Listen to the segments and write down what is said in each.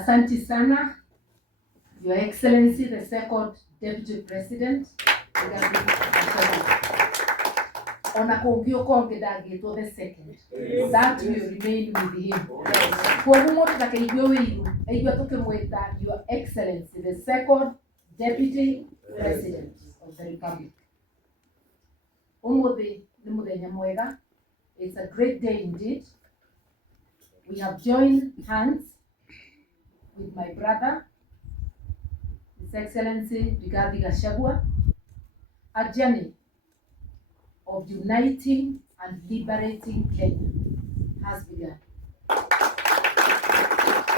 Asante sana, Your Excellency, the Second Deputy President, Onakongio Kongedagi to the second. That will remain with him. For whom that Your Excellency, the Second Deputy President of the Republic. It's a great day indeed. We have joined hands with my brother, His Excellency Rigathi Gachagua, a journey of uniting and liberating Kenya has begun.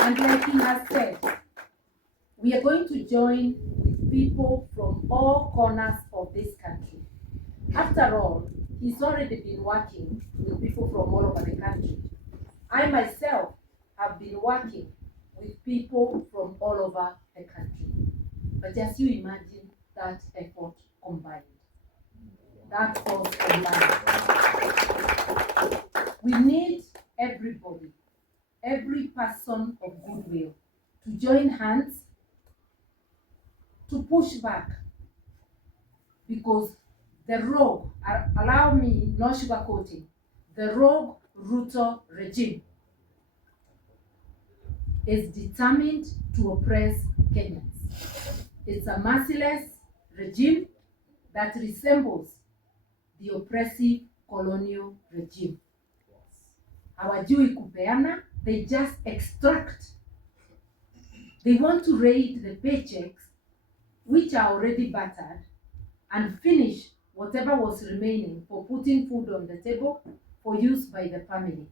And like he has said, we are going to join with people from all corners of this country. After all, he's already been working with people from all over the country. I myself have been working with people from all over the country. But just you imagine that effort combined. That force combined. We need everybody, every person of goodwill, to join hands to push back, because the rogue, allow me no sugarcoating, the rogue Ruto regime is determined to oppress Kenyans. It's a merciless regime that resembles the oppressive colonial regime. Hawajui kupeana, they just extract. They want to raid the paychecks, which are already battered, and finish whatever was remaining for putting food on the table for use by the family.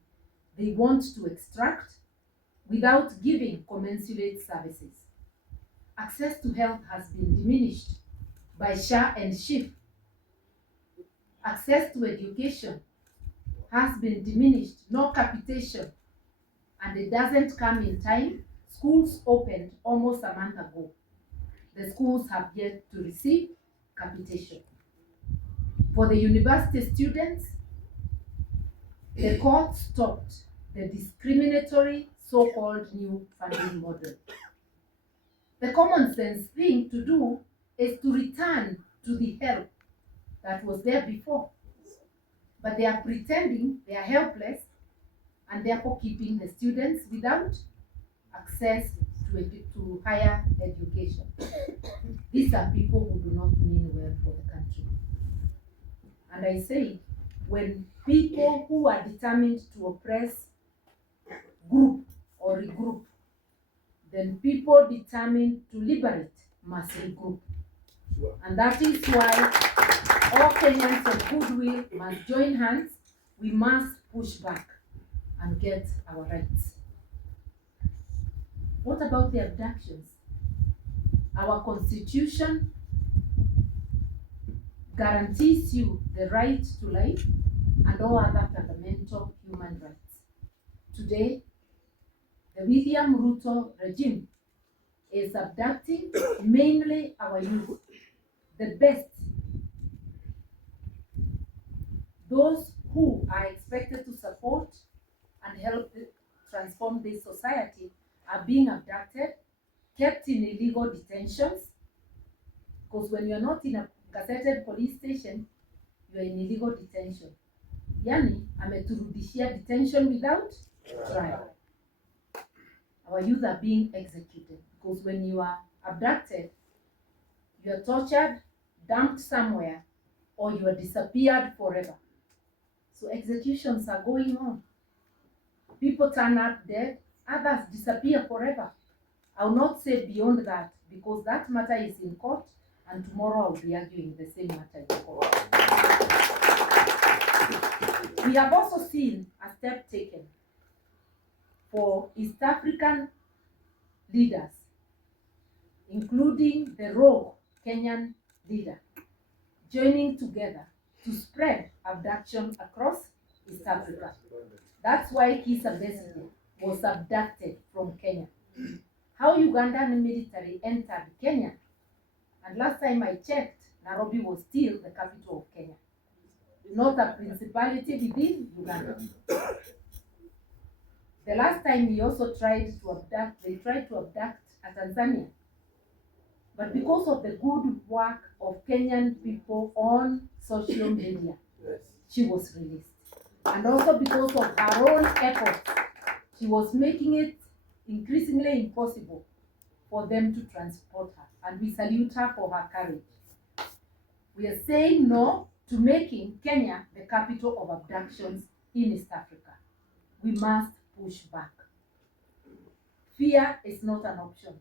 They want to extract without giving commensurate services. Access to health has been diminished by SHA and SHIF. Access to education has been diminished, no capitation, and it doesn't come in time. Schools opened almost a month ago. The schools have yet to receive capitation. For the university students, the court stopped the discriminatory so-called new funding model. The common sense thing to do is to return to the help that was there before. But they are pretending they are helpless and therefore keeping the students without access to higher education. These are people who do not mean well for the country. And I say, when people who are determined to oppress group or regroup, then people determined to liberate must regroup. And that is why all Kenyans of goodwill must join hands. We must push back and get our rights. What about the abductions? Our constitution guarantees you the right to life and all other fundamental human rights. Today, the William Ruto regime is abducting mainly our youth, the best, those who are expected to support and help transform this society are being abducted, kept in illegal detentions, because when you're not in a gazetted police station, you're in illegal detention. Yani, ameturudishia detention without trial. Our youth are being executed, because when you are abducted, you are tortured, dumped somewhere, or you are disappeared forever. So executions are going on. People turn up dead, others disappear forever. I will not say beyond that, because that matter is in court, and tomorrow I'll be arguing the same matter in court. We have also seen a step taken for East African leaders, including the rogue Kenyan leader, joining together to spread abduction across East Africa. That's why Kizza Besigye was abducted from Kenya. How Ugandan military entered Kenya, and last time I checked, Nairobi was still the capital of Kenya, not a principality within Uganda. The last time he also tried to abduct a Tanzania. But because of the good work of Kenyan people on social media, she was released. And also because of her own efforts, she was making it increasingly impossible for them to transport her. And we salute her for her courage. We are saying no to making Kenya the capital of abductions in East Africa. We must push back. Fear is not an option.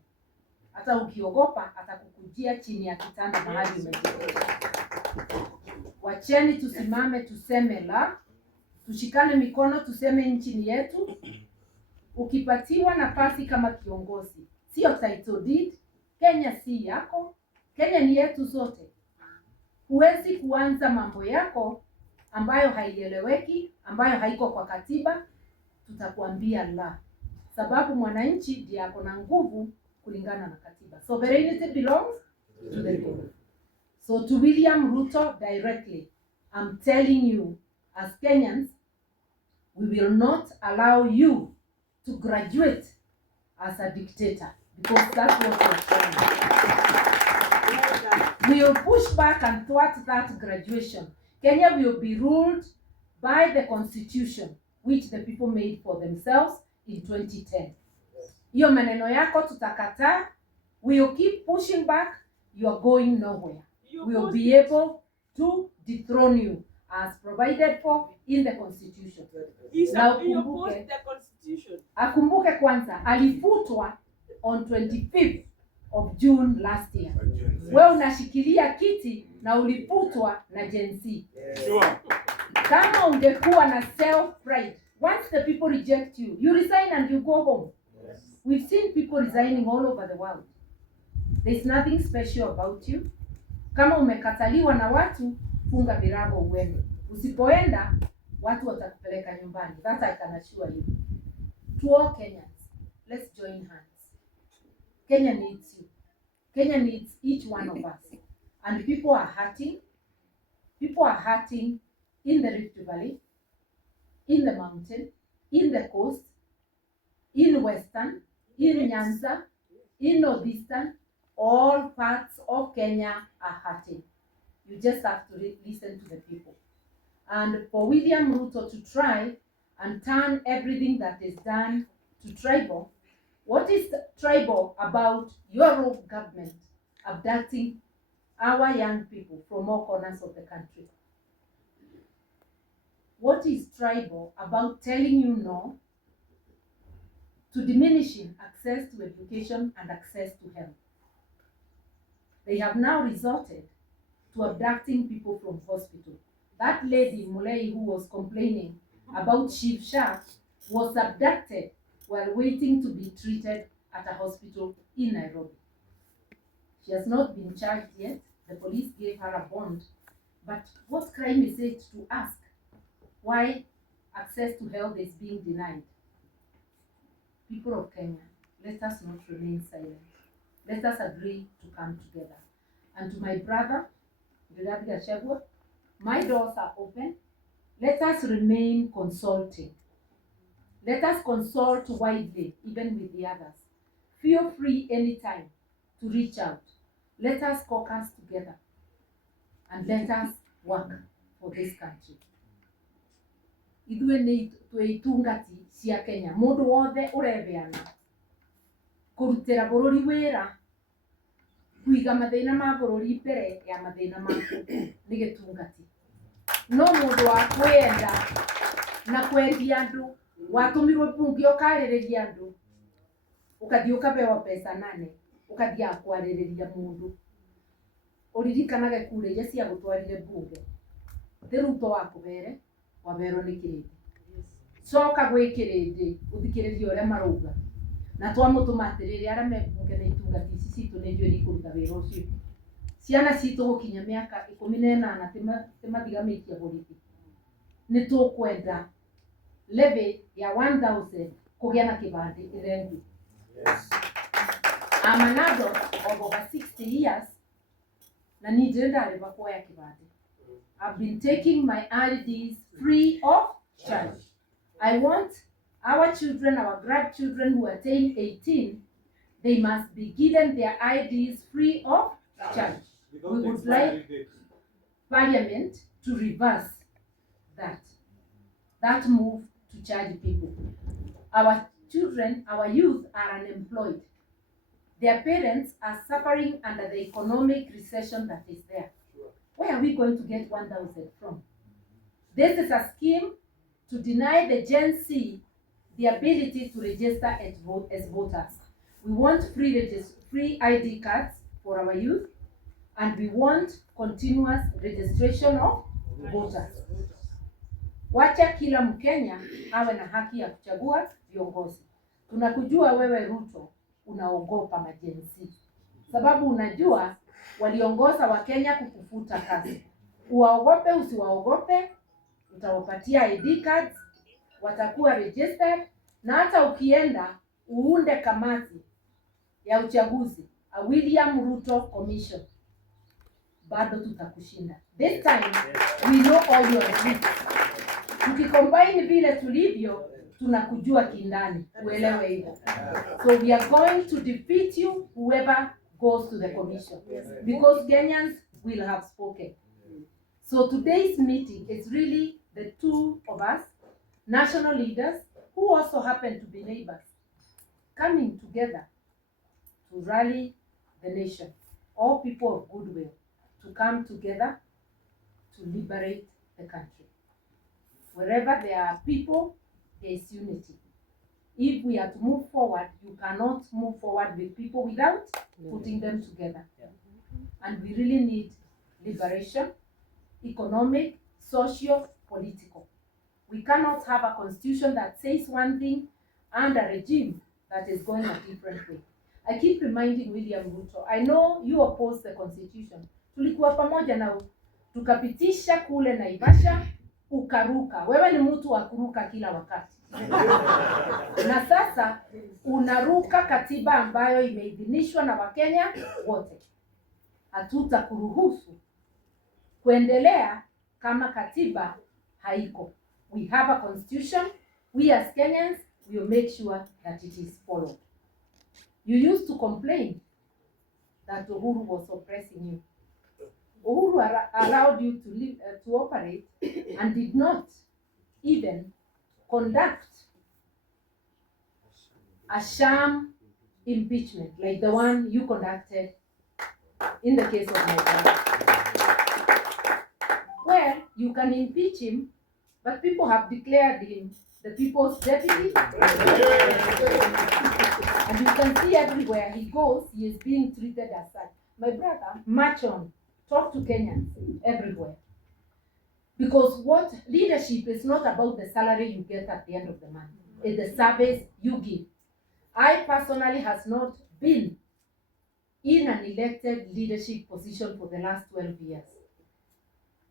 Hata ukiogopa atakukujia chini ya kitanda mahali umejificha. Wacheni tusimame tuseme la, tushikane mikono tuseme nchi ni yetu. Ukipatiwa nafasi kama kiongozi, sio title deed, Kenya si yako, Kenya ni yetu zote. Huwezi kuanza mambo yako ambayo haieleweki, ambayo haiko kwa katiba, tutakwambia la. Sababu mwananchi ndiye ako na nguvu kulingana na katiba. Sovereignty belongs to the people. So to William Ruto directly, I'm telling you, as Kenyans, we will not allow you to graduate as a dictator, because that's what you're trying. We will push back and thwart that graduation. Kenya will be ruled by the constitution which the people made for themselves in 2010. Hiyo maneno yako tutakataa. We will keep pushing back. You are going nowhere. We will be able to dethrone you as provided for in the constitution. Akumbuke kwanza alifutwa on 25th of June last year. Wewe unashikilia kiti na ulifutwa na Gen Z. Kama ungekuwa na self pride, once the people reject you, you resign and you go home. We've seen people resigning all over the world. There's nothing special about you. Kama umekataliwa na watu, funga virago uende. Usipoenda, watu watakupeleka nyumbani. That I can assure you. To all Kenyans, let's join hands. Kenya needs you. Kenya needs each one of us. And people are hurting. People are hurting in the Rift Valley, in the mountain, in the coast, in Western, in Nyanza, in Northeastern. All parts of Kenya are hurting. You just have to listen to the people. And for William Ruto to try and turn everything that is done to tribal, what is tribal about your rogue government abducting our young people from all corners of the country? What is tribal about telling you no to diminishing access to education and access to health? They have now resorted to abducting people from hospital. That lady, Mulei, who was complaining about Shiv Shah, was abducted while waiting to be treated at a hospital in Nairobi. She has not been charged yet. The police gave her a bond. But what crime is it to ask why access to health is being denied? People of Kenya, let us not remain silent. Let us agree to come together. And to my brother, my doors are open. Let us remain consulting. Let us consult widely, even with the others. Feel free anytime to reach out. Let us caucus together and let us work for this country. Ithuĩ nĩ twĩtungati cia Kenya. Mũndũ wothe ũreveana kũrutĩra bũrũri wĩra, kũiga mathĩna ma bũrũri mbere ya mathĩna maku nĩ gĩtungati. No mũndũ wa kwenda na kwendia andũ, watũmirwo bunge ũkarĩrĩria andũ, ũkathiĩ ũkabewa pesa 8, ũkathiĩ kwarĩrĩria mũndũ. Ũririkanage kura iria cia gũtwarire bunge. Thĩ Ruto wakũbere waberwo nĩ kĩrĩndĩ. Coka gwĩ kĩrĩndĩ ũthikĩrĩrie ũrĩa marauga. Na twamũtũma atĩrĩrĩ arĩa me bunge na itungati ici citũ nĩ njũĩ nĩ ikũruta wĩra ũcio. Ciana citũ gũkinya mĩaka 18 tĩmathigamĩtie borithi. Nĩ tũkwenda levy ya 1000 kũgĩa na kĩbandĩ ĩrendio. I'm an adult of over 60 years na nĩnjĩ ndarĩba kuoya kĩbandĩ. I've been taking my IDs free of charge. I want Our children, our grandchildren who attain 18, they must be given their IDs free of charge. We would like Parliament to reverse that move to charge people. Our children, our youth are unemployed. Their parents are suffering under the economic recession that is there. Where are we going to get 1,000 from? This is a scheme to deny the Gen Z the ability to register as voters. We want free ID cards for our youth, and we want continuous registration of voters. Wacha kila Mkenya awe na haki ya kuchagua viongozi. Tunakujua wewe Ruto unaogopa majenzi, sababu unajua waliongoza Wakenya kukufuta kazi. Uwaogope usiwaogope, utawapatia ID cards, watakuwa registered, na hata ukienda uunde kamati ya uchaguzi, a William Ruto Commission, bado tutakushinda. This time we know all your tricks. Tukicombine vile tulivyo, tunakujua kindani, uelewe hivyo. So we are going to defeat you, whoever goes to the commission, because Kenyans will have spoken. So today's meeting is really the two of us, national leaders, who also happen to be neighbors, coming together to rally the nation, all people of goodwill, to come together to liberate the country. Wherever there are people, there is unity. If we are to move forward, you cannot move forward with people without putting them together. And we really need liberation, economic, social, political. We cannot have a constitution that says one thing and a regime that is going a different way. I keep reminding William Ruto, I know you oppose the constitution. Tulikuwa pamoja na tukapitisha kule Naivasha, ukaruka. Wewe ni mtu wa kuruka kila wakati. Na sasa unaruka katiba ambayo imeidhinishwa na Wakenya wote. Hatutakuruhusu kuendelea kama katiba haiko. We have a constitution. We as Kenyans will make sure that it is followed. You used to complain that Uhuru was oppressing you. Uhuru allowed you to live, to operate, and did not even conduct a sham impeachment like the one you conducted in the case of my brother. Well, you can impeach him, but people have declared him the people's deputy. And you can see everywhere he goes, he is being treated as such. My brother, march on. Talk to Kenyans everywhere. Because what leadership is not about the salary you get at the end of the month. It's the service you give. I personally has not been in an elected leadership position for the last 12 years.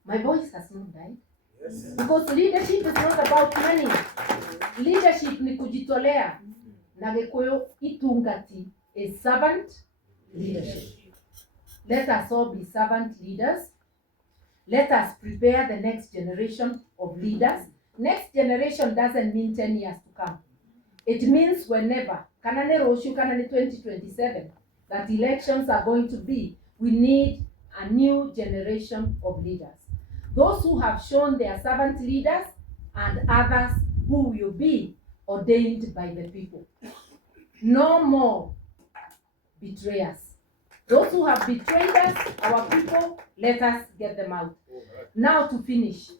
My voice has not died. Yes. Because leadership is not about money. Leadership ni kujitolea. Na Gikuyu itungati is servant leadership. Let us all be servant leaders. Let us prepare the next generation of leaders. Next generation doesn't mean 10 years to come. It means whenever, kanane roshu kanane 2027, that elections are going to be, we need a new generation of leaders. Those who have shown their servant leaders and others who will be ordained by the people. No more betrayers. Those who have betrayed us, our people, let us get them out. Now to finish.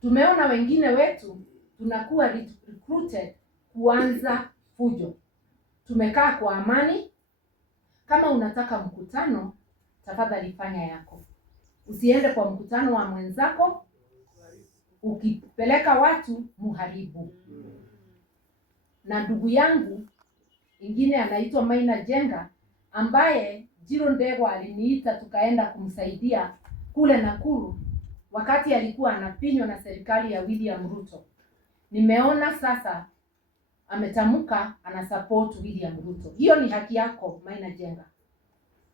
Tumeona wengine wetu tunakuwa recruited kuanza fujo. Tumekaa kwa amani. Kama unataka mkutano, tafadhali fanya yako. Usiende kwa mkutano wa mwenzako, ukipeleka watu muharibu. Na ndugu yangu ingine anaitwa Maina Jenga, ambaye Jiro Ndegwa aliniita tukaenda kumsaidia kule Nakuru wakati alikuwa anapinywa na serikali ya William Ruto. Nimeona sasa ametamuka ana support William Ruto. Hiyo ni haki yako Maina Jenga.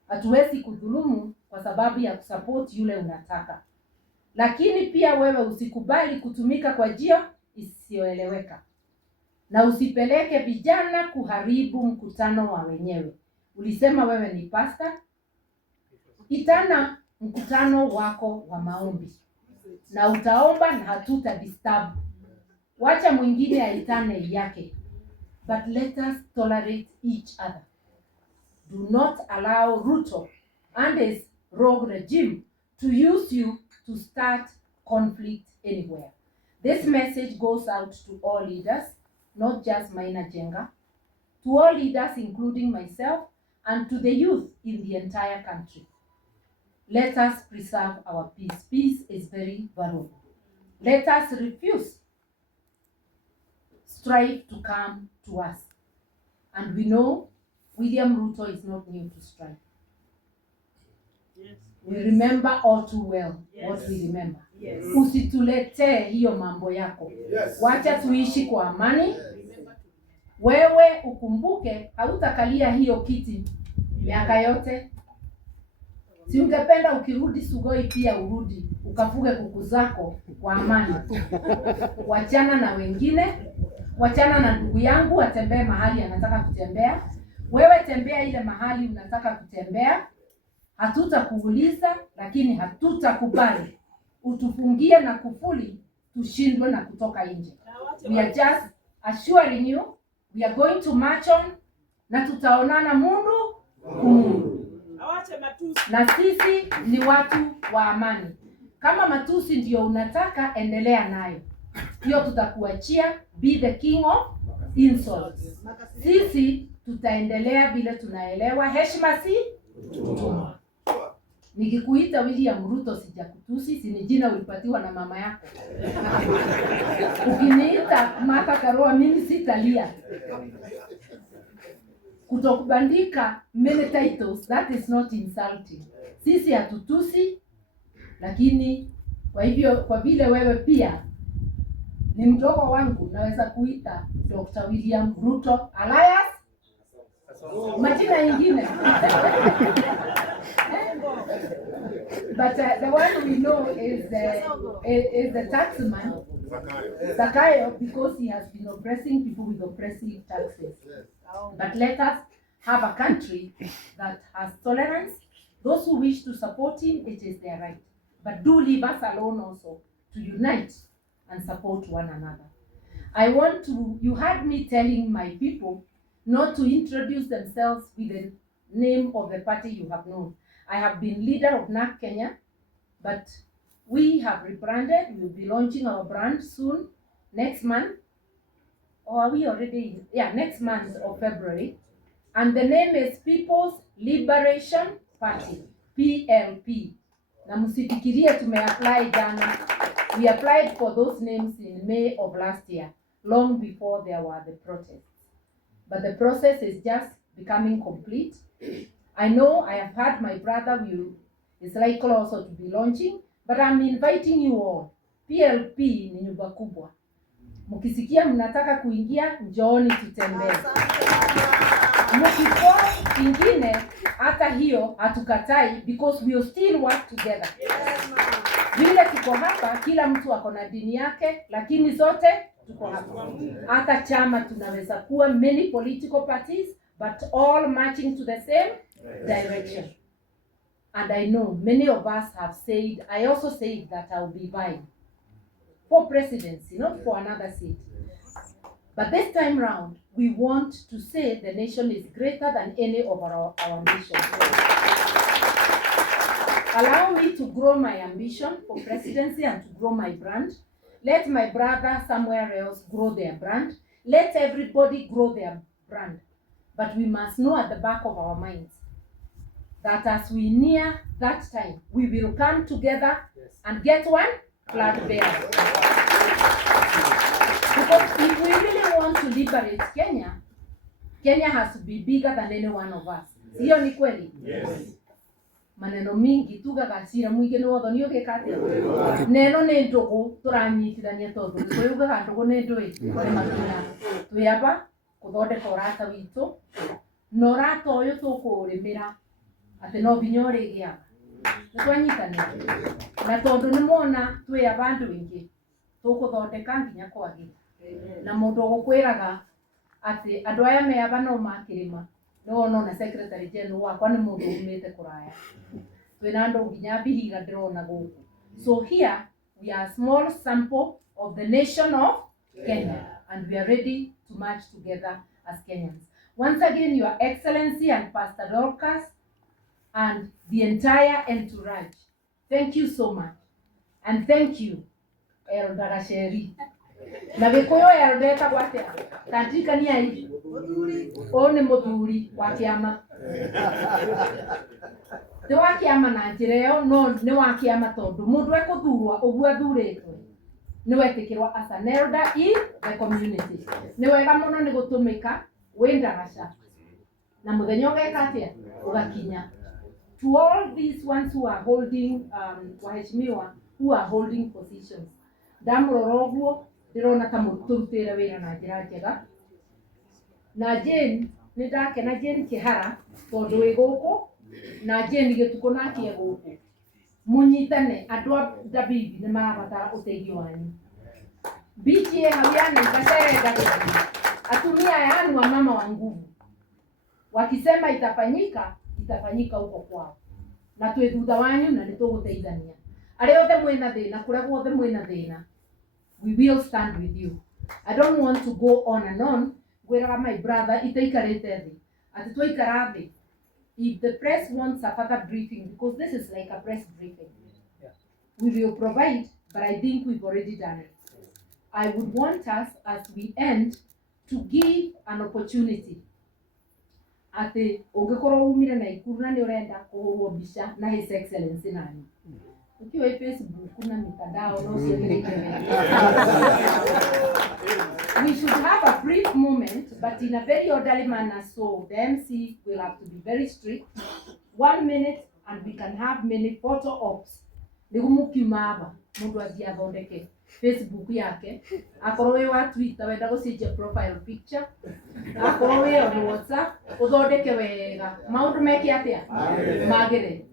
Hatuwezi kudhulumu kwa sababu ya kusupport yule unataka. Lakini pia wewe usikubali kutumika kwa njia isiyoeleweka. na usipeleke vijana kuharibu mkutano wa wenyewe. Ulisema wewe ni pastor, itana mkutano wako wa maombi na utaomba na hatuta disturb. Wacha mwingine aitane yake, but let us tolerate each other. Do not allow Ruto and his rogue regime to use you to start conflict anywhere. This message goes out to all leaders, not just Maina Jenga, to all leaders including myself, and to the youth in the entire country. Let us preserve our peace. Peace is very valuable. Let us refuse strife to come to us. And we know William Ruto is not new to strife. Yes. We remember all too well what we remember. Yes. Usitulete hiyo mambo yako. Yes. Wacha tuishi kwa amani. Wewe ukumbuke hautakalia hiyo kiti miaka yote. Si ungependa ukirudi Sugoi pia urudi ukafuge kuku zako kwa amani. Wachana na wengine, wachana na ndugu yangu atembee mahali anataka kutembea. Wewe tembea ile mahali unataka kutembea. Hatutakuuliza, lakini hatutakubali utufungie na kufuli tushindwe na kutoka nje. We are just assuring you we are going to march on na tutaonana mundu kumundu. Na sisi ni watu wa amani. Kama matusi ndio unataka, endelea nayo. Hiyo tutakuachia, be the king of insults. Sisi tutaendelea vile tunaelewa heshima si utumwa. Nikikuita William Ruto sijakutusi, si ni jina ulipatiwa na mama yako. Ukiniita Martha Karua mimi sitalia. Kutokubandika many titles, that is not insulting. Sisi hatutusi, lakini kwa hivyo kwa vile wewe pia ni mdogo wangu, naweza kuita Dr. William Ruto alias majina ingine. But the one we know is the taxman, Zakayo, because he has been oppressing people with oppressive taxes. But let us have a country that has tolerance. Those who wish to support him, it is their right. But do leave us alone also to unite and support one another. You heard me telling my people not to introduce themselves with the name of the party you have known. I have been leader of NAC Kenya, but we have rebranded. We will be launching our brand soon, next month. Or are we already? Yeah, next month of February. And the name is People's Liberation Party, PLP. Na msifikirie tumeapply jana. We applied for those names in May of last year, long before there were the protests. But the process is just becoming complete. I know I have heard my brother is likely also to be launching, but I'm inviting you all. PLP ni nyumba kubwa. Mkisikia mnataka kuingia, njooni tutembee. Mkifo ingine hata hiyo hatukatai, because we will still work together. Vile tuko hapa, kila mtu ako na dini yake, lakini zote tuko hapa. Hata chama tunaweza kuwa many political parties, but all marching to the same direction. And I know many of us have said, I also said that I will be vying for presidency, not for another seat. But this time round, we want to say the nation is greater than any of our ambitions. Allow me to grow my ambition for presidency and to grow my brand. Let my brother somewhere else grow their brand. Let everybody grow their brand. But we must know at the back of our minds that as we near that time, we will come together and get one flag bearer. Because if we really want to liberate Kenya, Kenya has to be bigger than any one of us. Sio ni kweli? Yes. Maneno mingi tuga gasira mwingine wotho ni ogekate. Neno ne ndogo turanyitithania tondu ko yuga ndogo ne ndoi kore matuna. Tuyaba kuthondeka urata witu. No rata uyu tukurimira ati no binyore gia. Twanyitania. Na tondu ni mona twi abandu ingi tukuthondeka nginya kwagi. na mundu gukwiraga ati andu aya me aba no makirima no na secretary general wakwa ni mundu umite kuraya twina andu nginya Vihiga ndirona guku. So here we are a small sample of the nation of Kenya, and we are ready to march together as Kenyans. Once again, Your Excellency and Pastor Dorcas and the entire entourage, thank you so much. And thank you, Elder Gasheri. Na Gikuyu Elder etagwatia katika ni ai one muthuri wa kiama ti wa kiama na njira iyo no ni wa kiama tondu mundu ekuthurwa uguo athuritwe ni wetikirwa as an elder in the community. Ni wega muno ni gutumika windagaca na muthenya ugeka atia ugakinya. To all these ones who are holding waheshimiwa who are holding positions, ndamurora uguo ndirona ta muturutire wira na njira njega. Na Jane ni ndakena Jane Kihara tondu wi guku na Jane gituko nakie guku munyitane andu a Dabibi ni marabatara uteithio wanyu. BTA hawiani ngaserenda atumia yanu wa mama wa nguvu wakisema itafanyika huko kwao, na twe thutha wanyu na nituguteithania. Ari othe mwina thina kuria guothe mwina thina, we will stand with you. I don't want to go on and on. Gwiraga my brother itaikarite thi ati twaikara thi. If the press wants a further briefing, because this is like a press briefing, we will provide, but I think we've already done it. I would want us, as we end, to give an opportunity. Ati ungikorwo umire na Ikuru na ni urenda kuhurwo mbica na His Excellency nani ukiwa Facebook na mitandao no ciamirike. We should have a brief moment, but in a very orderly manner, so the MC will have to be very strict. 1 minute, and we can have many photo ops. Nigumukiumaba mundu athia athondeke Facebook yake, akorwo wi wa Twitter wenda gucenjia profile picture, akorwo wi on WhatsApp uthondeke wega, maundu meke atia magire.